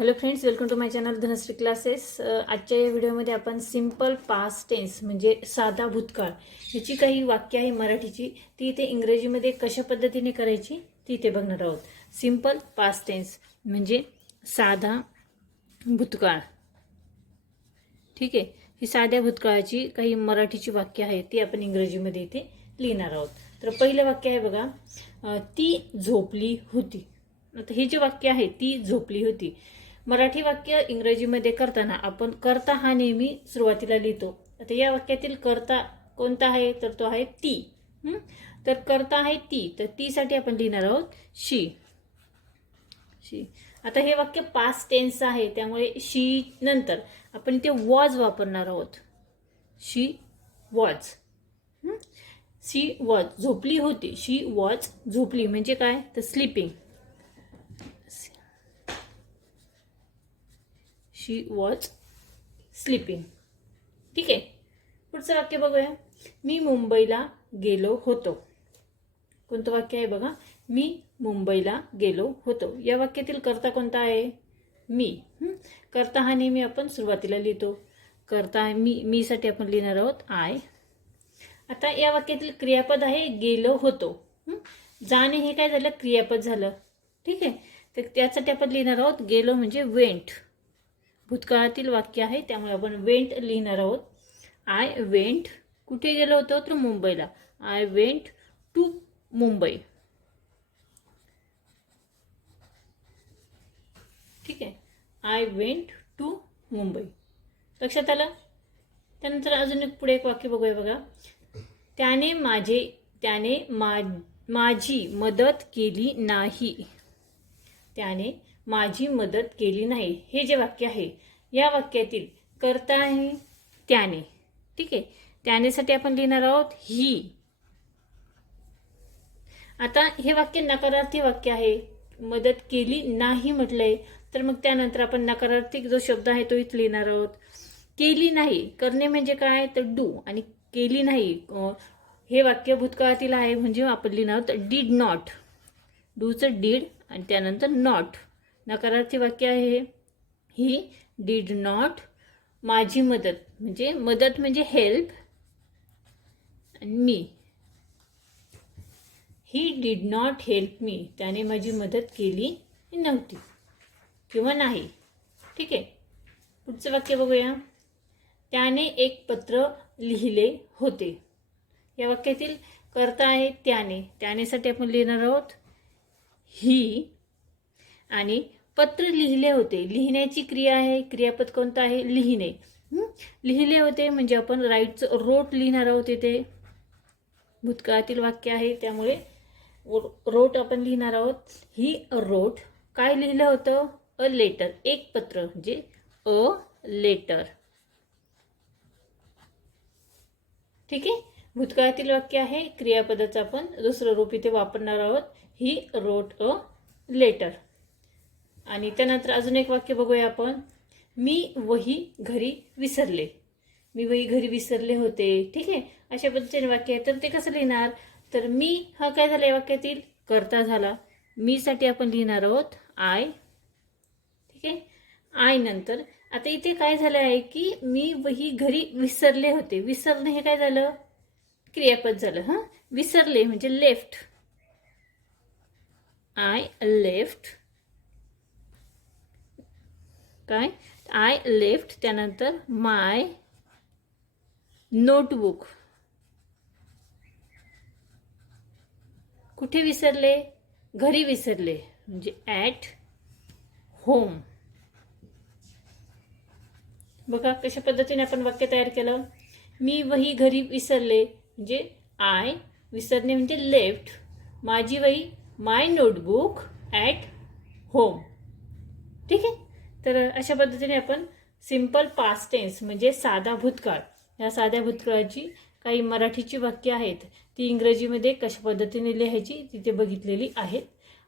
Hello friends, welcome to my channel Dhanashree classes. आजच्या या व्हिडिओमध्ये आपण सिंपल पास्ट टेन्स म्हणजे साधा भूतकाळ ह्याची काही वाक्य आहे मराठीची, ती इथे इंग्रजीमध्ये कशा पद्धतीने करायची ती इथे बघणार आहोत. सिंपल पास्ट टेन्स म्हणजे साधा भूतकाळ. ठीक आहे, ही साध्या भूतकाळाची काही मराठीची वाक्य आहेत ती आपण इंग्रजीमध्ये इथे लिहिणार आहोत. तर पहिलं वाक्य आहे बघा, ती झोपली होती. आता हे जे वाक्य आहे ती झोपली होती, मराठी वाक्य इंग्रजीमध्ये करताना आपण कर्ता हा नेहमी सुरुवातीला लिहितो. आता या वाक्यातील कर्ता कोणता आहे तर तो आहे ती. तर कर्ता आहे ती, तर ती साठी आपण लिहिणार आहोत शी. शी. आता हे वाक्य पास्ट टेन्स आहे त्यामुळे शी नंतर आपण इथे वॉज वापरणार आहोत. शी वॉज. शी वॉज झोपली होती. शी वॉज झोपली म्हणजे काय तर स्लीपिंग. She was sleeping. ठीक आहे, पुढचं वाक्य बघूया. मी मुंबईला गेलो होतो. कोणतं वाक्य आहे बघा, मी मुंबईला गेलो होतो. या वाक्यातील कर्ता कोणता आहे मी. कर्ता हा नेहमी आपण सुरुवातीला लिहितो. कर्ता मी साठी आपण लिहिणार आहोत आय. आता या वाक्यातील क्रियापद आहे गेलो होतो. जाणे हे काय झालं क्रियापद झालं. ठीक आहे, तर त्यासाठी आपण लिहिणार आहोत गेलो म्हणजे वेंट. भूतकाळातील वाक्य आहे त्यामुळे आपण वेंट लिहिणार आहोत. I went. कुठे गेलो होतो तर मुंबईला. I went to Mumbai. ठीक आहे, आय वेंट टू मुंबई. लक्षात आलं. त्यानंतर अजून एक पुढे एक वाक्य बघूया बघा. त्याने माझी मदत केली नाही. त्याने माझी मदत केली नाही हे जे वाक्य आहे या वाक्यातील कर्ता आहे त्याने. ठीक आहे, त्यानेसाठी आपण लिहिणार आहोत ही. आता हे वाक्य नकारार्थी वाक्य आहे. मदत केली नाही म्हटलंय तर मग त्यानंतर आपण नकारार्थी जो शब्द आहे तो इथे लिहिणार आहोत. केली नाही, करणे म्हणजे काय तर डू, आणि केली नाही हे वाक्य भूतकाळातील आहे म्हणजे आपण लिहिणार आहोत डीड नॉट. डूचं डीड आणि त्यानंतर नॉट. नकारार्थी वाक्य आहे ही डीड नॉट. माझी मदत म्हणजे हेल्प. आणि मी he did not help me. त्याने माझी मदत केली नव्हती किंवा नाही. ठीक आहे, पुढचं वाक्य बघूया. त्याने एक पत्र लिहिले होते. या वाक्यातील कर्ता आहे त्याने. त्यानेसाठी आपण लिहिणार आहोत ही. आणि पत्र लिहिले होते, लिहिण्याची क्रिया आहे. क्रियापद कोणतं आहे लिहिणे. लिहिले होते म्हणजे आपण राईटचं रोट लिहिणार आहोत. इथे भूतकाळातील वाक्य आहे त्यामुळे रोट आपण लिहिणार आहोत. ही रोट. काय लिहिलं होतं अ लेटर. एक पत्र म्हणजे अ लेटर. ठीक आहे, भूतकाळातील वाक्य आहे. क्रियापदाचं आपण दुसरं रूप इथे वापरणार आहोत. ही रोट अ लेटर. आणि त्यानंतर अजून एक वाक्य बघूया आपण. मी वही घरी विसरले. मी वही घरी विसरले होते. ठीक आहे, अशा पद्धतीने वाक्य आहे. तर ते कसं लिहिणार तर मी हा काय झाला या वाक्यातील कर्ता झाला. मी साठी आपण लिहिणार आहोत आय. ठीक आहे, आय नंतर आता इथे काय झालं आहे की मी वही घरी विसरले होते. विसरणे हे काय झालं क्रियापद झालं. विसरले म्हणजे लेफ्ट. I left. काय आय लेफ्ट. त्यानंतर माय नोटबुक. कुठे विसरले घरी विसरले म्हणजे ॲट होम. बघा कशा पद्धतीने आपण वाक्य तयार केलं. मी वही घरी विसरले म्हणजे आय. विसरणे म्हणजे लेफ्ट. माझी वही माय नोटबुक ॲट होम. ठीक आहे, तर अशा पद्धतीने आपण सिंपल पास्ट टेन्स म्हणजे साधा भूतकाळ या साध्या भूतकाळाची काही मराठीची वाक्य आहेत ती इंग्रजीमध्ये कशा पद्धतीने लिहायची तिथे बघितलेली आहेत.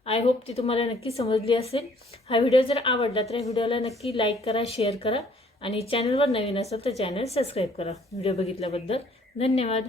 आय होप ती तुम्हाला नक्की समजली असेल. हा व्हिडिओ जर आवडला तर या व्हिडिओला नक्की लाईक करा, शेअर करा आणि चॅनलवर नवीन असेल तर चॅनल सबस्क्राईब करा. व्हिडिओ बघितल्याबद्दल धन्यवाद.